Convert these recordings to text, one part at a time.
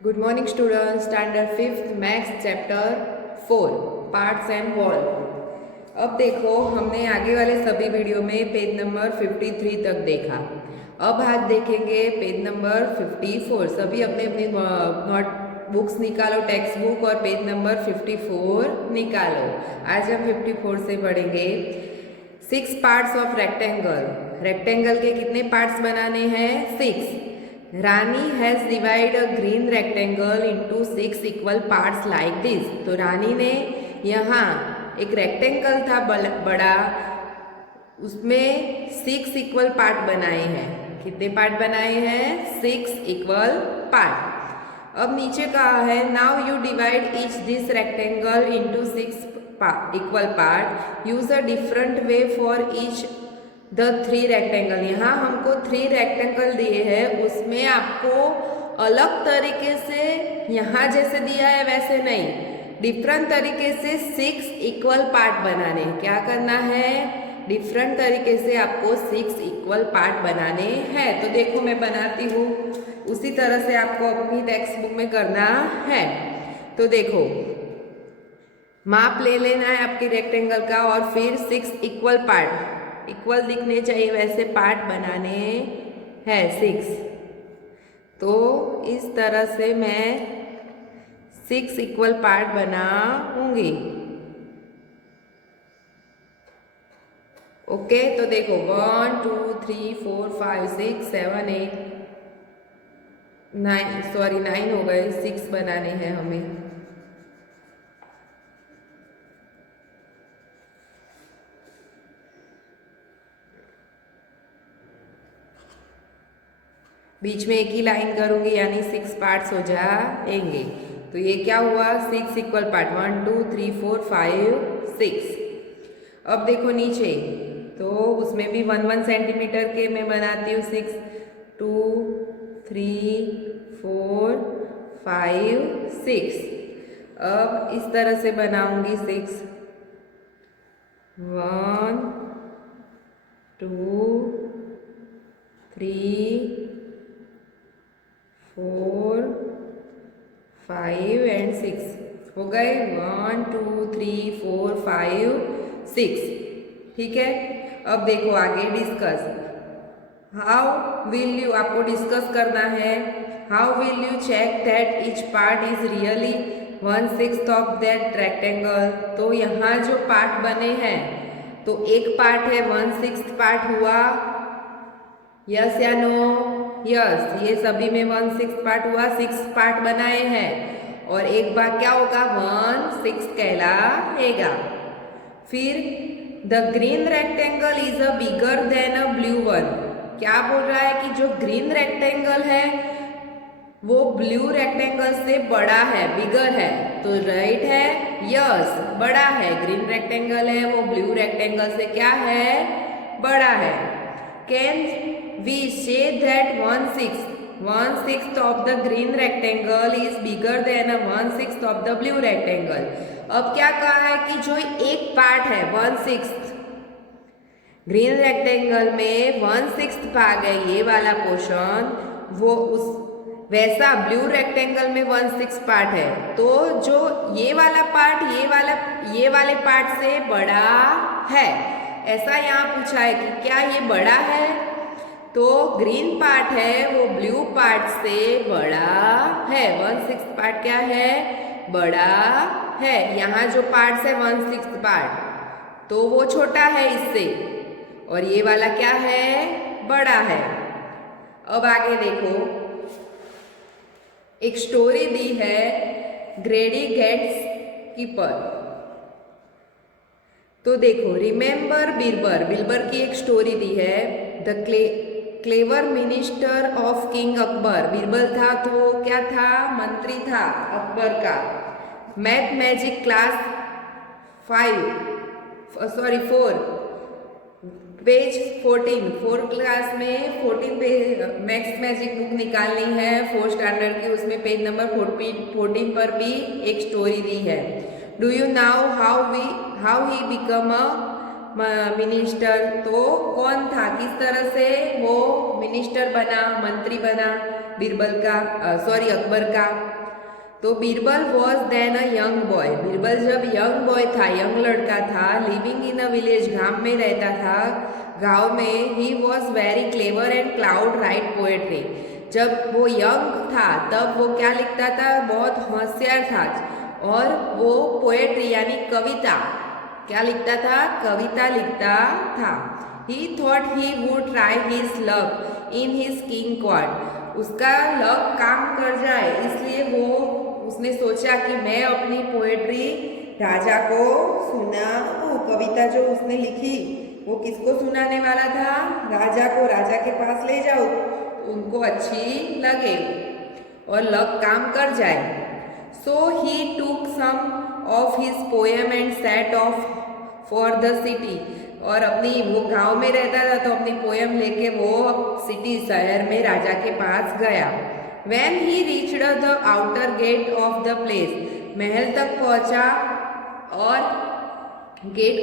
Good morning student. Standard 5th maths chapter 4 parts and wall. अब देखो, हमने आगे वाले सभी वीडियो में पेज नंबर 53 तक देखा। अब आज देखेंगे पेज नंबर 54। सभी अपने अपनी नोट बुक्स निकालो, टेक्स्ट बुक, और पेज नंबर 54 निकालो। आज हम 54 से पढ़ेंगे 6 पार्ट्स ऑफ रेक्टेंगल। रेक्टेंगल के कितने पार्ट्स बनाने हैं? 6। Rani has divide a green rectangle into 6 equal parts like this. तो रानी ने यहाँ एक रेक्टेंगल था बड़ा, उसमें 6 इक्वल पार्ट बनाए हैं। कितने पार्ट बनाए हैं? 6 इक्वल पार्ट। अब नीचे कहा है now you divide each this rectangle into 6 equal part, use a different way for each the 3 rectangle. यहाँ हमको 3 रेक्टेंगल दिए हैं, उसमें आपको अलग तरीके से, यहाँ जैसे दिया है वैसे नहीं, डिफरेंट तरीके से 6 इक्वल पार्ट बनाने। क्या करना है? डिफरेंट तरीके से आपको 6 इक्वल पार्ट बनाने हैं। तो देखो मैं बनाती हूँ, उसी तरह से आपको अपनी टेक्स्ट बुक में करना है। तो देखो, माप ले लेना है आपकी रेक्टेंगल का, और फिर 6 इक्वल पार्ट, इक्वल दिखने चाहिए वैसे पार्ट बनाने हैं 6। तो इस तरह से मैं 6 इक्वल पार्ट बनाऊंगी। ओके, तो देखो 1 2 3 4 5 6 7 8 9 हो गए, 6 बनाने हैं हमें। बीच में एक ही लाइन करूंगी, यानी 6 पार्ट्स हो जाएंगे। तो ये क्या हुआ? 6 इक्वल पार्ट, 1 2 3 4 5 6। अब देखो नीचे, तो उसमें भी 1 सेंटीमीटर के मैं बनाती हूँ 6 2 3 4 5 6। अब इस तरह से बनाऊंगी 6 1 2 3 4 5 एंड 6 हो गए। 1 2 3 4 5 6। ठीक है, अब देखो आगे डिस्कस। हाउ विल यू, आपको डिस्कस करना है, how will you check that each part is really 1/6 of that rectangle. तो यहाँ जो पार्ट बने हैं, तो एक पार्ट है 1/6 पार्ट हुआ, यस या नो? यस, ये सभी में 1/6 पार्ट हुआ, 6 पार्ट बनाए हैं, और एक बार क्या होगा? 1/6 कहलाएगा। फिर the green rectangle is a bigger than a blue one. क्या बोल रहा है कि जो ग्रीन रेक्टेंगल है वो ब्लू रेक्टेंगल से बड़ा है, बिगर है। तो राइट है, यस, बड़ा है। ग्रीन रेक्टेंगल है, वो ब्लू रेक्टेंगल से क्या है? बड़ा है। Can we say that 1/6 of the green rectangle is bigger than a 1/6 of the blue rectangle। अब क्या कहा है कि जो एक पार्ट है 1/6 ग्रीन रेक्टेंगल में, 1/6 भाग है ये वाला पोर्शन, वो उस वैसा ब्लू रेक्टेंगल में 1/6 पार्ट है। तो जो ये वाला पार्ट ये वाले पार्ट से बड़ा है, ऐसा यहाँ पूछा है कि क्या ये बड़ा है? तो ग्रीन पार्ट है वो ब्लू पार्ट से बड़ा है। 1/6 पार्ट क्या है? बड़ा है। यहाँ जो पार्ट है 1/6 पार्ट, तो वो छोटा है इससे, और ये वाला क्या है? बड़ा है। अब आगे देखो, एक स्टोरी दी है, ग्रेडी गेट्स कीपर। तो देखो, रिमेंबर बीरबर, बीरबर की एक स्टोरी दी है। The clever minister of king Akbar. Birbal था तो क्या था? मंत्री था अकबर का। Math magic class 4 page 14, 4 class में 14 पे मैथ्स मैजिक बुक निकालनी है 4 स्टैंडर्ड की। उसमें पेज नंबर 14 पर भी एक स्टोरी दी है। Do you now how he become a minister. तो कौन था, किस तरह से वो मिनिस्टर बना, मंत्री बना? बीरबल का, सॉरी अकबर का। तो Birbal was then a young boy. Birbal जब यंग बॉय था, यंग लड़का था, लिविंग इन अ विलेज, गांव में रहता था। गांव में he was very clever and cloud write poetry. जब वो यंग था तब वो क्या लिखता था, बहुत होशियार था और वो पोएट्री यानी कविता, क्या लिखता था, कविता लिखता था। ही thought he would try his luck in his king court. उसका लक काम कर जाए इसलिए उसने सोचा कि मैं अपनी पोएट्री राजा को सुनाऊं। कविता जो उसने लिखी वो किसको सुनाने वाला था, राजा को। राजा के पास ले जाओ, उनको अच्छी लगे और लक काम कर जाए। So he took some of his poem and set off for the city. और अपनी, वो गांव में रहता था तो अपनी पोएम लेके वो सिटी, शहर में राजा के पास गया। When he reached the outer gate of the place, महल तक पहुंचा और गेट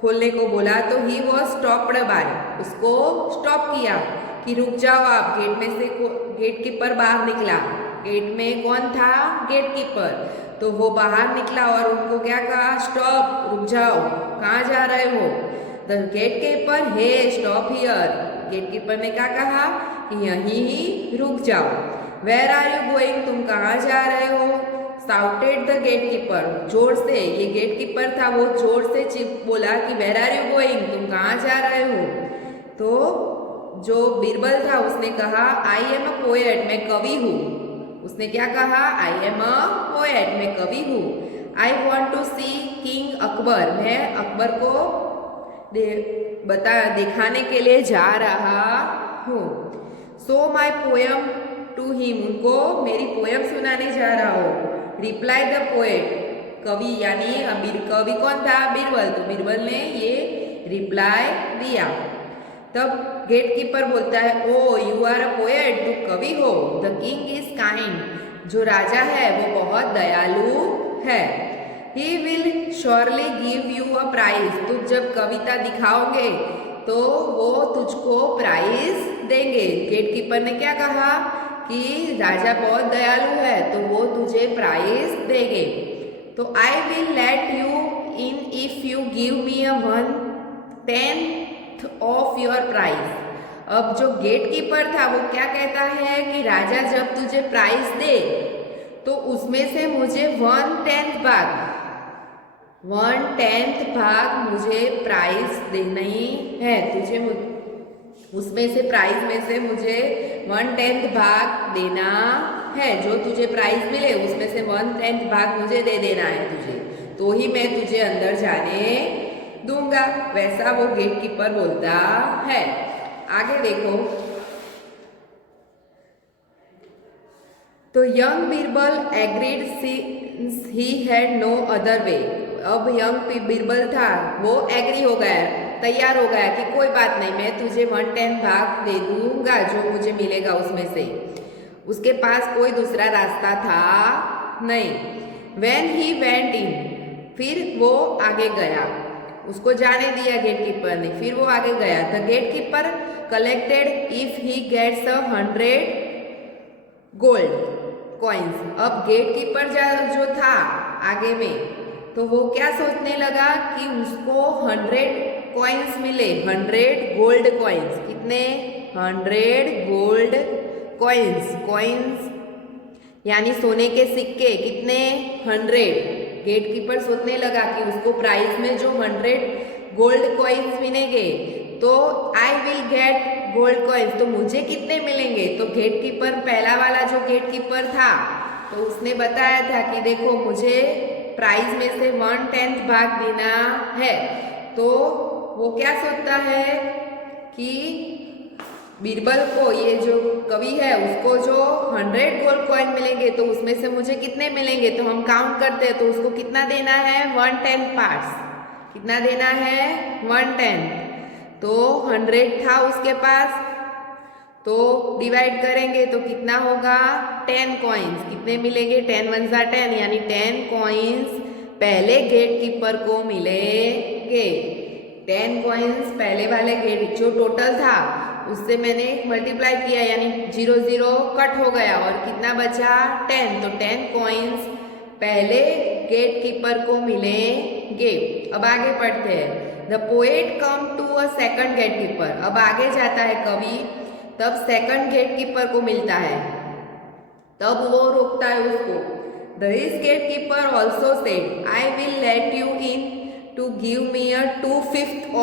खोलने को बोला तो he was stopped by, उसको स्टॉप किया कि रुक जाओ आप। गेट में से गेट कीपर बाहर निकला। गेट में कौन था, गेट कीपर। तो वो बाहर निकला और उनको क्या कहा, स्टॉप, रुक जाओ, कहाँ जा रहे हो। The gate keeper, hey stop here. Gate keeper ने क्या कहा कि यहीं ही रुक जाओ। वेयर आर यू गोइंग, तुम कहाँ जा रहे हो। साउटेड द गेट कीपर, जोर से, ये गेट कीपर था, वो जोर से बोला कि वेयर आर यू गोइंग, तुम कहाँ जा रहे हो। तो जो बीरबल था उसने कहा आई एम अ पोएट, मैं कवि हूँ। उसने क्या कहा, आई एम अ पोएट, मैं कवि हूँ। I want to see king Akbar, मैं अकबर को दिखाने के लिए जा रहा हूँ। So my poem to him, उनको मेरी पोएम सुनाने जा रहा हूँ। रिप्लाई द पोएट, कवि यानी कवि कौन था, बीरबल। तो बीरबल ने ये रिप्लाई दिया। तब गेट कीपर बोलता है, ओ यू आर अ पोएट, तू कवि हो। द किंग इज काइंड, जो राजा है वो बहुत दयालु है। He will surely give you a prize, तुम जब कविता दिखाओगे तो वो तुझको प्राइज देंगे। गेट कीपर ने क्या कहा कि राजा बहुत दयालु है तो वो तुझे प्राइज देंगे। तो I will let you in if you give me a 1/10 of your prize. अब जो गेट कीपर था वो क्या कहता है कि राजा जब तुझे प्राइज दे तो उसमें से मुझे 1/10 भाग मुझे प्राइज देना ही है। तुझे उसमें से प्राइज में से मुझे 1/10 भाग देना है। जो तुझे प्राइज मिले उसमें से 1/10 भाग मुझे दे देना है तुझे, तो ही मैं तुझे अंदर जाने दूंगा। वैसा वो गेट कीपर बोलता है। आगे देखो, तो young Birbal agreed since he had no other way. अब यंग बीरबल था वो एग्री हो गया, तैयार हो गया कि कोई बात नहीं, मैं तुझे 1/10 भाग दे दूंगा जो मुझे मिलेगा उसमें से। उसके पास कोई दूसरा रास्ता था नहीं। When he went in, फिर वो आगे गया, उसको जाने दिया गेट कीपर ने। फिर वो आगे गया। The gate keeper collected if he gets 100 gold coins. अब गेट कीपर जो था आगे में, तो वो क्या सोचने लगा कि उसको 100 कॉइन्स मिले, 100 गोल्ड कॉइन्स। कितने, 100 गोल्ड कॉइन्स यानी सोने के सिक्के। कितने, 100। गेट कीपर सोचने लगा कि उसको प्राइज में जो 100 गोल्ड कॉइन्स मिलेंगे तो I will gate gold coins, तो मुझे कितने मिलेंगे। तो गेट कीपर, पहला वाला जो गेट कीपर था, तो उसने बताया था कि देखो मुझे प्राइज में से 1/10 भाग देना है। तो वो क्या सोचता है कि बीरबल को, ये जो कवि है उसको जो 100 गोल्ड कॉइन मिलेंगे तो उसमें से मुझे कितने मिलेंगे। तो हम काउंट करते हैं, तो उसको कितना देना है, 1/10 पार्ट्स। कितना देना है, 1/10। तो 100 था उसके पास, तो डिवाइड करेंगे तो कितना होगा, 10 कॉइन्स। कितने मिलेंगे, 10 1 10, यानी 10 कॉइन्स पहले गेट कीपर को मिलेंगे। 10 कॉइन्स पहले वाले गेट जो टोटल था उससे मैंने मल्टीप्लाई किया यानी 0 0 कट हो गया और कितना बचा 10। तो 10 कॉइन्स पहले गेट कीपर को मिलेंगे। अब आगे पढ़ते हैं। The poet come to a second gate keeper. अब आगे जाता है कवि, तब सेकंड गेट कीपर को मिलता है, तब वो रोकता है उसको। This gate keeper also said I will let you in to give me a 2/5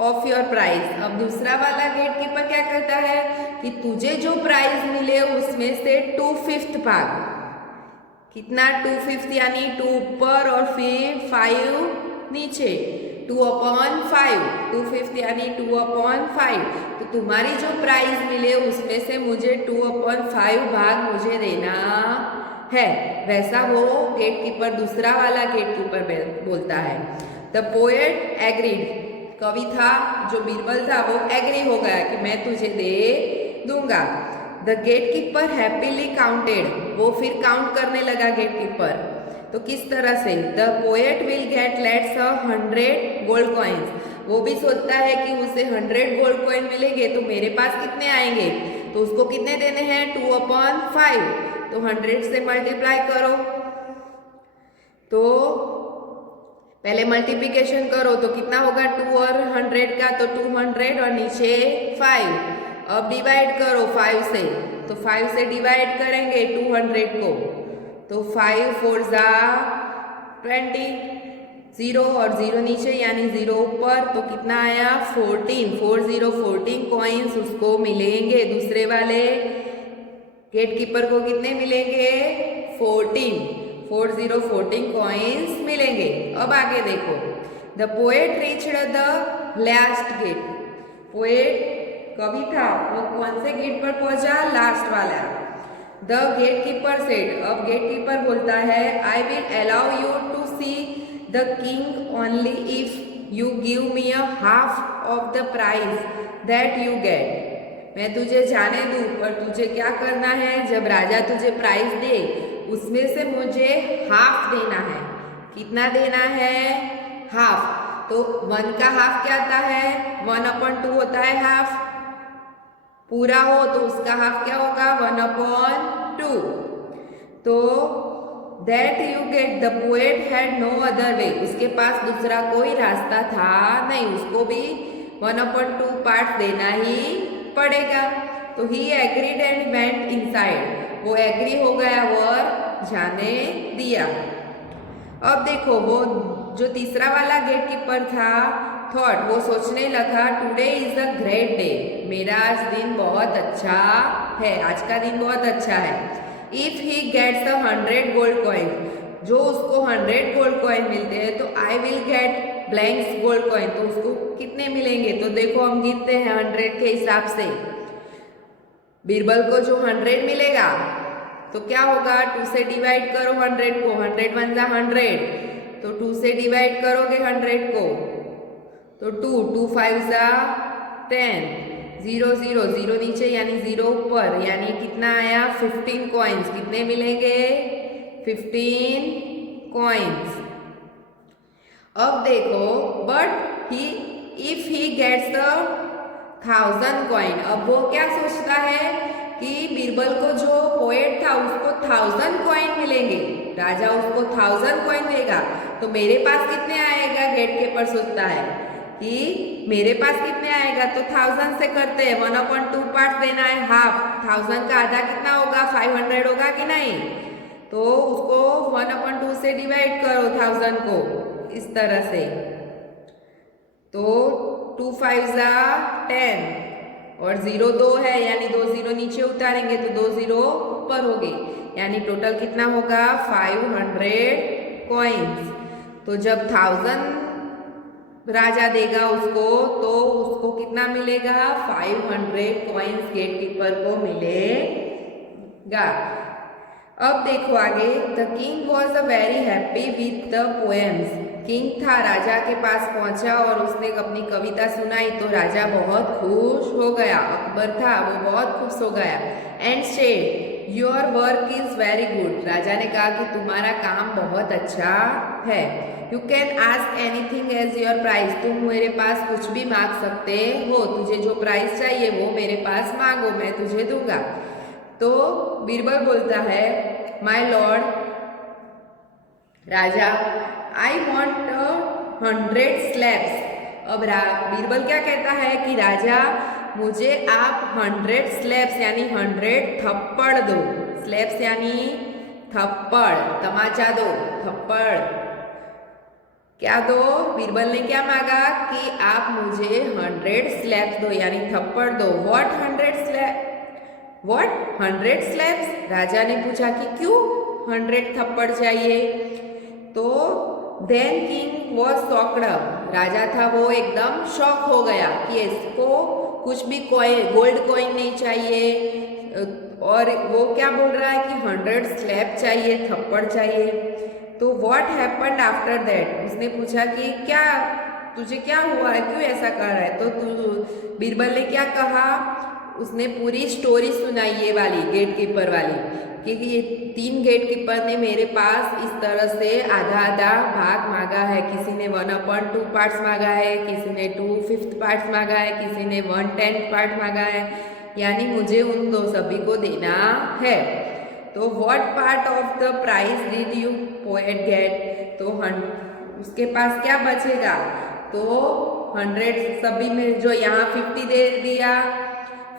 of your prize. अब दूसरा वाला गेट कीपर क्या करता है कि तुझे जो प्राइज मिले उसमें से 2/5 भाग, कितना 2/5 यानी 2 ऊपर और फिर 5 नीचे, 2/5, 2/5 यानी 2/5। तो तुम्हारी जो प्राइज मिले उसमें से मुझे 2/5 भाग मुझे देना है। वैसा वो गेट कीपर दूसरा वाला गेट कीपर बोलता है। The poet agreed. कवि था जो बीरबल था वो एग्री हो गया कि मैं तुझे दे दूंगा। The gate keeper happily counted. वो फिर काउंट करने लगा गेट कीपर। तो किस तरह से, the poet will get let's 100 gold coins. वो भी सोचता है कि उसे 100 गोल्ड कॉइन मिलेंगे तो मेरे पास कितने आएंगे, तो उसको कितने देने हैं 2/5। तो 100 से मल्टीप्लाई करो, तो पहले मल्टीप्लिकेशन करो तो कितना होगा 2 और 100 का, तो 200 और नीचे 5। अब डिवाइड करो 5 से, तो 5 से डिवाइड करेंगे 200 को, तो 5 4 जा 20, 0 और 0 नीचे यानी 0 ऊपर, तो कितना आया 14। 14 कॉइन्स उसको मिलेंगे। दूसरे वाले गेट कीपर को कितने मिलेंगे 14 कॉइन्स मिलेंगे। अब आगे देखो, the poet reached the last gate. Poet कवि था वो कौन से गेट पर पहुंचा, लास्ट वाला। The gate keeper said. अब गेट कीपर बोलता है I will allow you to see the king only if you give me a half of the prize that you get. मैं तुझे जाने दूं, पर तुझे क्या करना है, जब राजा तुझे प्राइज दे उसमें से मुझे हाफ देना है। कितना देना है, हाफ। तो 1 का हाफ क्या आता है, 1/2 होता है हाफ। पूरा हो तो उसका हाफ क्या होगा 1/2। तो that you get. The poet had no other way. उसके पास दूसरा कोई रास्ता था नहीं, उसको भी 1/2 पार्ट देना ही पड़ेगा। तो ही एग्रीड एंड वेंट इनसाइड। वो एग्री हो गया और जाने दिया। अब देखो वो जो तीसरा वाला गेट कीपर था थॉट, वो सोचने लगा today is a great day. मेरा आज दिन बहुत अच्छा है, आज का दिन बहुत अच्छा है। If he gets 100 gold coin, जो उसको 100 गोल्ड कॉइन मिलते हैं, तो I will get blanks gold coin. तो उसको कितने मिलेंगे, तो देखो हम गिनते हैं 100 के हिसाब से। बीरबल को जो 100 मिलेगा तो क्या होगा, 2 से डिवाइड करो 100 को, 100 1 जा 100, तो 2 से डिवाइड करोगे 100 को, तो 2 5 जा 10, 0 0 0 नीचे यानी 0 ऊपर, यानी कितना आया 15 कॉइन्स। कितने मिलेंगे 15 कॉइन्स। अब देखो but he if he gets the 1000 coin. अब वो क्या सोचता है कि बीरबल को जो पोएट था उसको 1000 कॉइन मिलेंगे, राजा उसको 1000 कॉइन देगा, तो मेरे पास कितने आएगा। गेट कीपर सोचता है कि मेरे पास कितने आएगा, तो 1000 से करते हैं 1/2 पार्ट देना है हाफ। 1000 का आधा कितना होगा 500 होगा कि नहीं, तो उसको 1/2 से डिवाइड करो 1000 को इस तरह से। तो 2 5 जा 10 और 0 2 है यानी 2 0 नीचे उतारेंगे तो 2 0 ऊपर हो गए, यानी टोटल कितना होगा 500 कॉइन्स। तो जब 1000 राजा देगा उसको, तो उसको कितना मिलेगा 500 कॉइन्स गेट कीपर को मिलेगा। अब देखो आगे, the king was a very happy with the poems. King था, राजा के पास पहुंचा और उसने अपनी कविता सुनाई तो राजा बहुत खुश हो गया। अकबर था वो बहुत खुश हो गया। And said your work is very good. राजा ने कहा कि तुम्हारा काम बहुत अच्छा है। You can ask anything as your price. तुम मेरे पास कुछ भी मांग सकते हो, तुझे जो प्राइस चाहिए वो मेरे पास मांगो, मैं तुझे दूंगा। तो बीरबल बोलता है, my Lord Raja, I want 100 slabs. अब बीरबल क्या कहता है कि राजा मुझे आप 100 स्लैब्स यानी 100 थप्पड़ दो। स्लैब्स यानी थप्पड़, तमाचा दो, थप्पड़ क्या दो। बीरबल ने क्या मांगा कि आप मुझे 100 स्लैब्स दो यानी थप्पड़ दो। What 100 slaps, what 100 slaps. राजा ने पूछा कि क्यों 100 थप्पड़ चाहिए। तो देन किंग वॉज शॉक्ड। राजा था वो एकदम शॉक हो गया कि इसको कुछ भी कॉइन, गोल्ड कॉइन नहीं चाहिए, और वो क्या बोल रहा है कि 100 स्लैब चाहिए, थप्पड़ चाहिए। तो व्हाट हैपेंड आफ्टर दैट। उसने पूछा कि क्या तुझे क्या हुआ है, क्यों ऐसा कर रहा है। तो बीरबल ने क्या कहा, उसने पूरी स्टोरी सुनाई ये वाली गेट कीपर वाली, क्योंकि ये 3 गेट कीपर ने मेरे पास इस तरह से आधा आधा भाग मांगा है। किसी ने 1/2 पार्ट्स मांगा है, किसी ने 2/5 पार्ट्स मांगा है, किसी ने 1/10 पार्ट मांगा है, यानी मुझे उन दो सभी को देना है। तो what part of the price did you poet get. तो उसके पास क्या बचेगा। तो 100 सभी में जो यहाँ 50 दे दिया,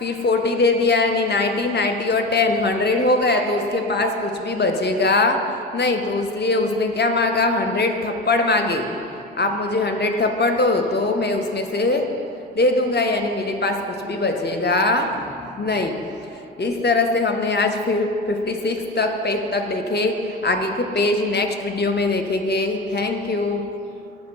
फिर 40 दे दिया, यानी 90 और 10 100 हो गया। तो उसके पास कुछ भी बचेगा नहीं। तो इसलिए उसने क्या मांगा, 100 थप्पड़ मांगे। आप मुझे 100 थप्पड़ दो तो मैं उसमें से दे दूंगा, यानी मेरे पास कुछ भी बचेगा नहीं। इस तरह से हमने आज फिर 56 तक पेज तक देखे। आगे के पेज नेक्स्ट वीडियो में देखेंगे। Thank you.